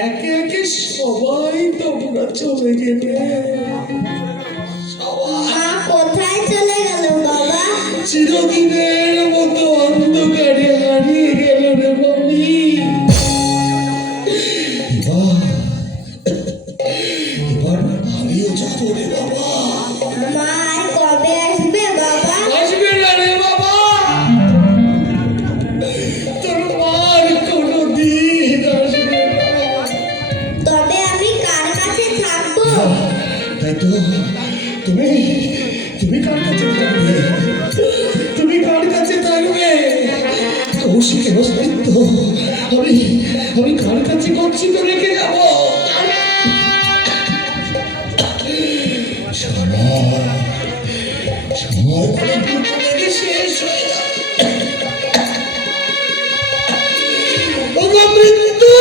একে একে সবাই তোমরা চলে গেলে। মা কোথায় চলে গেল বাবা? চিরদিনের মতো অন্ধকারে হারিয়ে গেল রে বাবি। এবার আমিও যাবো রে বাবা। মা কবে আসবে বাবা? আসবে না রে বাবা, তোর মার কোনোদিন আসবে না। তবে আমি কার কাছে থাকবো? তাই তো, তুমি তুমি কার কাছে থাকবে? তুমি কার কাছে থাকবে? কৌশিকের অস্তিত্ব আমি আমি কার কাছে গচ্ছিত রেখে যাব? সময় করে দুপুরে শেষ হয়ে যাবে। ওগো মৃত্যু,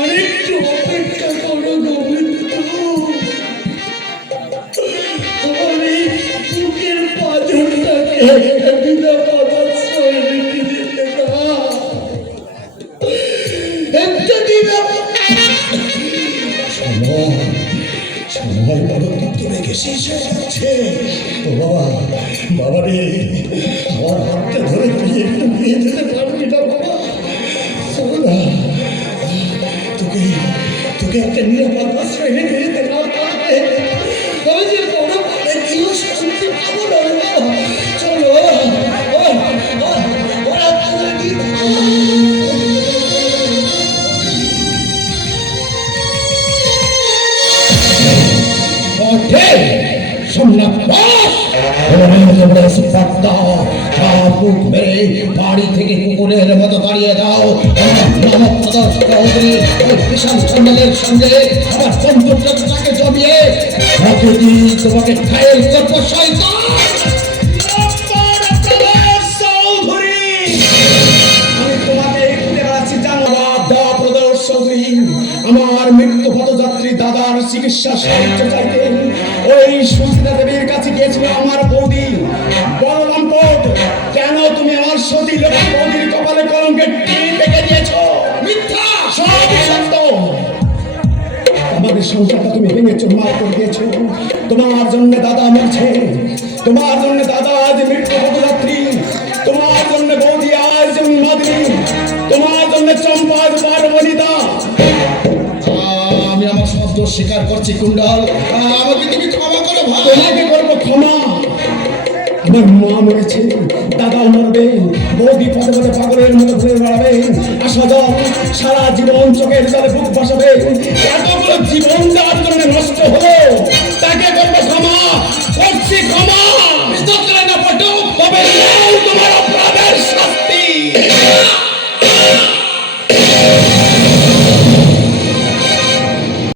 আরেকটু অপেক্ষা করো গো মৃত্যু। আমার এই বুকের পাঁজরটাকে একটা নিরাপদ আশ্রয়ে রেখে দিতে দাও। একটা নিরাপদ সময় বড় কিন্তু রেখে শেষ হয়ে যাচ্ছে। ও বাবা, বাবা রে, আমার হাতটা ধরে তুই একটু নিয়ে যেতে পারবি না বাবা? চলো না, তোকে তোকে একটা নিরাপদ আশ্রয় রেখে যেতে না পারবে আমি যে বড় পরে গৃহ শান্তি পাবো না রে বাবা। চলো ওরা তোদের কি বাড়ি থেকে কুকুরের মতো দাঁড়িয়ে দাও। বিশাল সন্ন্যালের সঙ্গে আমার বন্ধুটাকে জমিয়ে তোমাকে ঘায়েল করবো শয়তান। আমি তোমাকে ঘুরে বেড়াচ্ছি জানাবাদ দেওয়া প্রদর্শ চৌধুরী। আমার মৃত্যু পথযাত্রী দাদার চিকিৎসা সাহায্য চাইতে ওই সুচিতা দেবীর কাছে গিয়েছিল আমার বৌদি বলরামপুর। কেন তুমি আমার সতী লক্ষ্মী বৌদির কপালে কলঙ্কের টিপ এঁকে দিয়েছ? মিথ্যা, সব সত্য। আমাদের সংসারটা তুমি ভেঙে চুরমার করে দিয়েছো। তোমার জন্য দাদা মরছে, তোমার জন্য দাদা আজ মৃত্যু পথযাত্রী, তোমার জন্য বৌদি আজ উন্মাদিনী, তোমার জন্য চম্পা আজ পার্বণিতা। আমি আমার সব দোষ স্বীকার করছি কুণ্ডল, আমাকে তুমি ক্ষমা করো ভাই। তোমাকে করবো ক্ষমা। আমার মা মরেছে, দাদা মরবে, বৌদি পদে পদে পাগলের মতো ঘুরে বেড়াবে। আসা যাও, সারা জীবন চোখের জলে বুক ভাসা